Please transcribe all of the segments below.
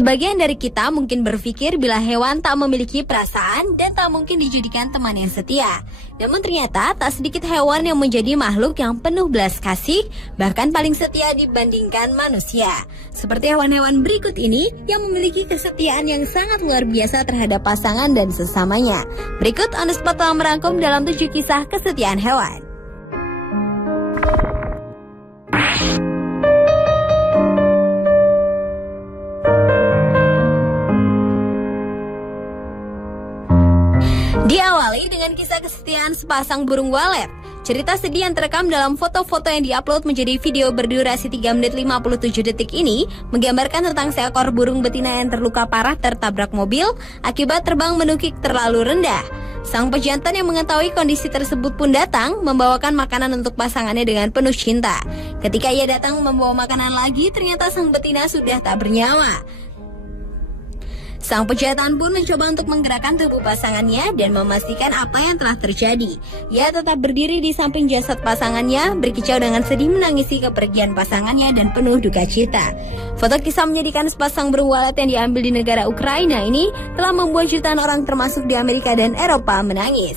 Sebagian dari kita mungkin berpikir bila hewan tak memiliki perasaan dan tak mungkin dijadikan teman yang setia. Namun ternyata tak sedikit hewan yang menjadi makhluk yang penuh belas kasih, bahkan paling setia dibandingkan manusia. Seperti hewan-hewan berikut ini yang memiliki kesetiaan yang sangat luar biasa terhadap pasangan dan sesamanya. Berikut On The Spot telah merangkum dalam 7 kisah kesetiaan hewan. Diawali dengan kisah kesetiaan sepasang burung walet. Cerita sedih yang terekam dalam foto-foto yang diupload menjadi video berdurasi 3 menit 57 detik ini menggambarkan tentang seekor burung betina yang terluka parah tertabrak mobil akibat terbang menukik terlalu rendah. Sang pejantan yang mengetahui kondisi tersebut pun datang membawakan makanan untuk pasangannya dengan penuh cinta. Ketika ia datang membawa makanan lagi, ternyata sang betina sudah tak bernyawa. Sang pejantan pun mencoba untuk menggerakkan tubuh pasangannya dan memastikan apa yang telah terjadi. Ia tetap berdiri di samping jasad pasangannya, berkicau dengan sedih menangisi kepergian pasangannya dan penuh duka cita. Foto kisah menyedihkan sepasang burung walet yang diambil di negara Ukraina ini telah membuat jutaan orang termasuk di Amerika dan Eropa menangis.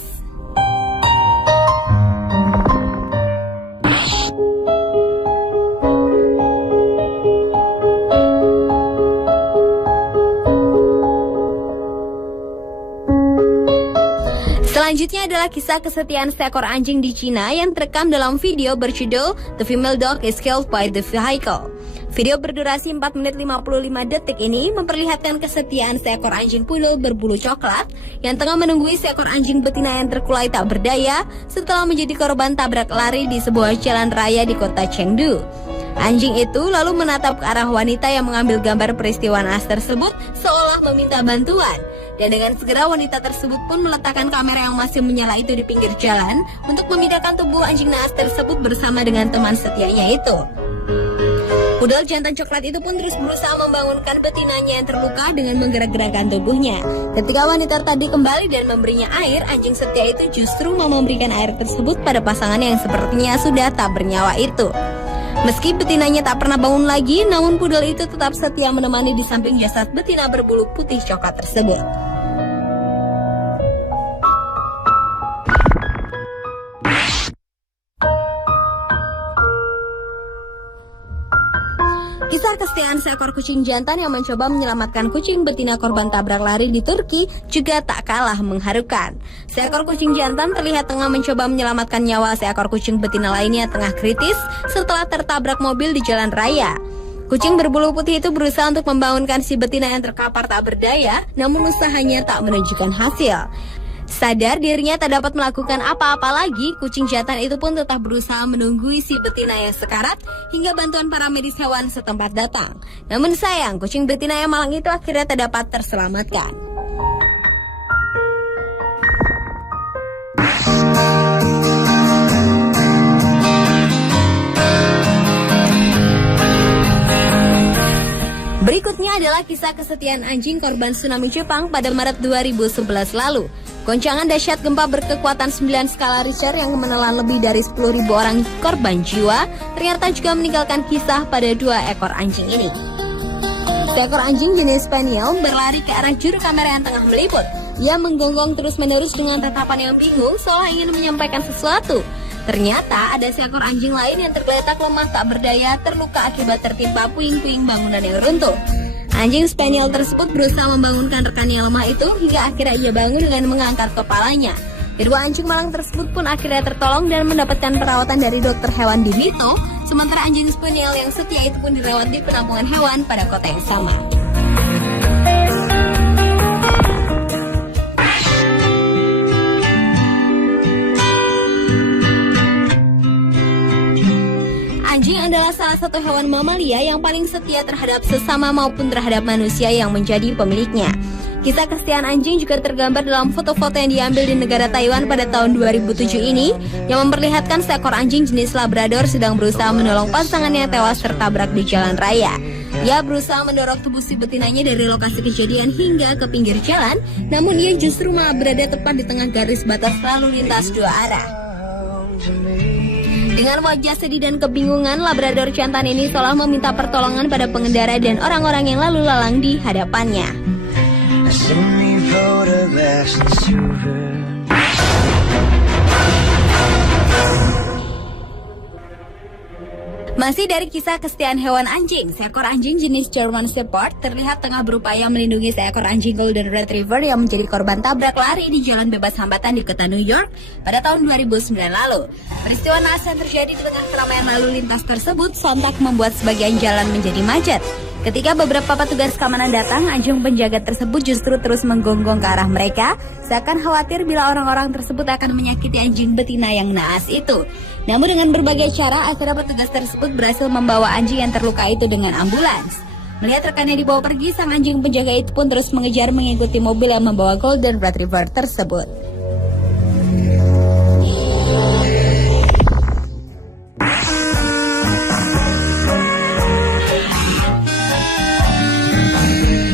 Selanjutnya adalah kisah kesetiaan seekor anjing di Cina yang terekam dalam video berjudul The Female Dog is Killed by the Vehicle. Video berdurasi 4 menit 55 detik ini memperlihatkan kesetiaan seekor anjing pudel berbulu coklat yang tengah menunggui seekor anjing betina yang terkulai tak berdaya setelah menjadi korban tabrak lari di sebuah jalan raya di kota Chengdu. Anjing itu lalu menatap ke arah wanita yang mengambil gambar peristiwa naas tersebut seolah meminta bantuan. Dan dengan segera wanita tersebut pun meletakkan kamera yang masih menyala itu di pinggir jalan untuk memindahkan tubuh anjing naas tersebut bersama dengan teman setianya itu. Pudel jantan coklat itu pun terus berusaha membangunkan betinanya yang terluka dengan menggerak-gerakkan tubuhnya. Ketika wanita tadi kembali dan memberinya air, anjing setia itu justru mau memberikan air tersebut pada pasangannya yang sepertinya sudah tak bernyawa itu. Meski betinanya tak pernah bangun lagi, namun pudel itu tetap setia menemani di samping jasad betina berbulu putih coklat tersebut. Kisah kesetiaan seekor kucing jantan yang mencoba menyelamatkan kucing betina korban tabrak lari di Turki juga tak kalah mengharukan. Seekor kucing jantan terlihat tengah mencoba menyelamatkan nyawa seekor kucing betina lainnya tengah kritis setelah tertabrak mobil di jalan raya. Kucing berbulu putih itu berusaha untuk membangunkan si betina yang terkapar tak berdaya, namun usahanya tak menunjukkan hasil. Sadar dirinya tak dapat melakukan apa-apa lagi, kucing jantan itu pun tetap berusaha menunggui si betina yang sekarat hingga bantuan para medis hewan setempat datang. Namun sayang, kucing betina yang malang itu akhirnya tak dapat terselamatkan. Berikutnya adalah kisah kesetiaan anjing korban tsunami Jepang pada Maret 2011 lalu. Goncangan dahsyat gempa berkekuatan 9 skala Richter yang menelan lebih dari 10.000 orang korban jiwa ternyata juga meninggalkan kisah pada 2 ekor anjing ini. Seekor anjing jenis Spaniel berlari ke arah juru kamera yang tengah meliput. Ia menggonggong terus-menerus dengan tatapan yang bingung seolah ingin menyampaikan sesuatu. Ternyata ada seekor anjing lain yang tergeletak lemah tak berdaya terluka akibat tertimpa puing-puing bangunan yang runtuh. Anjing Spaniel tersebut berusaha membangunkan rekannya yang lemah itu hingga akhirnya ia bangun dengan mengangkat kepalanya. Kedua anjing malang tersebut pun akhirnya tertolong dan mendapatkan perawatan dari dokter hewan di Mito, sementara anjing Spaniel yang setia itu pun dirawat di penampungan hewan pada kota yang sama. Anjing adalah salah satu hewan mamalia yang paling setia terhadap sesama maupun terhadap manusia yang menjadi pemiliknya. Kisah kesetiaan anjing juga tergambar dalam foto-foto yang diambil di negara Taiwan pada tahun 2007 ini yang memperlihatkan seekor anjing jenis Labrador sedang berusaha menolong pasangannya yang tewas tertabrak di jalan raya. Ia berusaha mendorong tubuh si betinanya dari lokasi kejadian hingga ke pinggir jalan, namun ia justru malah berada tepat di tengah garis batas lalu lintas 2 arah. Dengan wajah sedih dan kebingungan, Labrador jantan ini seolah meminta pertolongan pada pengendara dan orang-orang yang lalu lalang di hadapannya. Masih dari kisah kesetiaan hewan anjing, seekor anjing jenis German Shepherd terlihat tengah berupaya melindungi seekor anjing Golden Retriever yang menjadi korban tabrak lari di jalan bebas hambatan di kota New York pada tahun 2009 lalu. Peristiwa naas yang terjadi di tengah keramaian lalu lintas tersebut sontak membuat sebagian jalan menjadi macet. Ketika beberapa petugas keamanan datang, anjing penjaga tersebut justru terus menggonggong ke arah mereka, seakan khawatir bila orang-orang tersebut akan menyakiti anjing betina yang naas itu. Namun dengan berbagai cara, akhirnya petugas tersebut berhasil membawa anjing yang terluka itu dengan ambulans. Melihat rekannya dibawa pergi, sang anjing penjaga itu pun terus mengejar mengikuti mobil yang membawa Golden Retriever tersebut.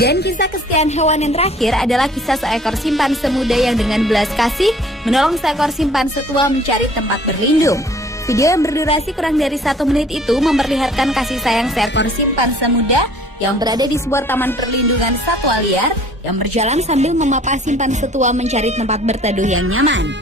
Dan kisah kesetiaan hewan yang terakhir adalah kisah seekor simpanse muda yang dengan belas kasih menolong seekor simpanse tua mencari tempat berlindung. Video yang berdurasi kurang dari 1 menit itu memperlihatkan kasih sayang seekor simpanse muda yang berada di sebuah taman perlindungan satwa liar yang berjalan sambil memapa simpanse tua mencari tempat berteduh yang nyaman.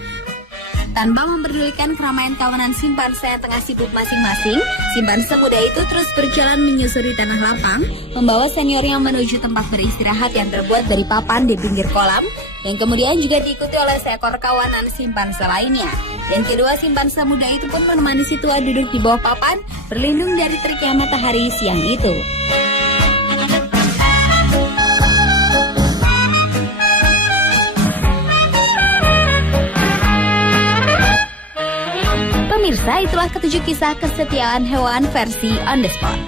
Tanpa memperdulikan keramaian kawanan simpanse yang tengah sibuk masing-masing, simpanse muda itu terus berjalan menyusuri tanah lapang, membawa seniornya menuju tempat beristirahat yang terbuat dari papan di pinggir kolam, yang kemudian juga diikuti oleh seekor kawanan simpanse lainnya. Dan kedua simpanse muda itu pun menemani si tua duduk di bawah papan, berlindung dari teriknya matahari siang itu. Pemirsa, itulah ketujuh kisah kesetiaan hewan versi On The Spot.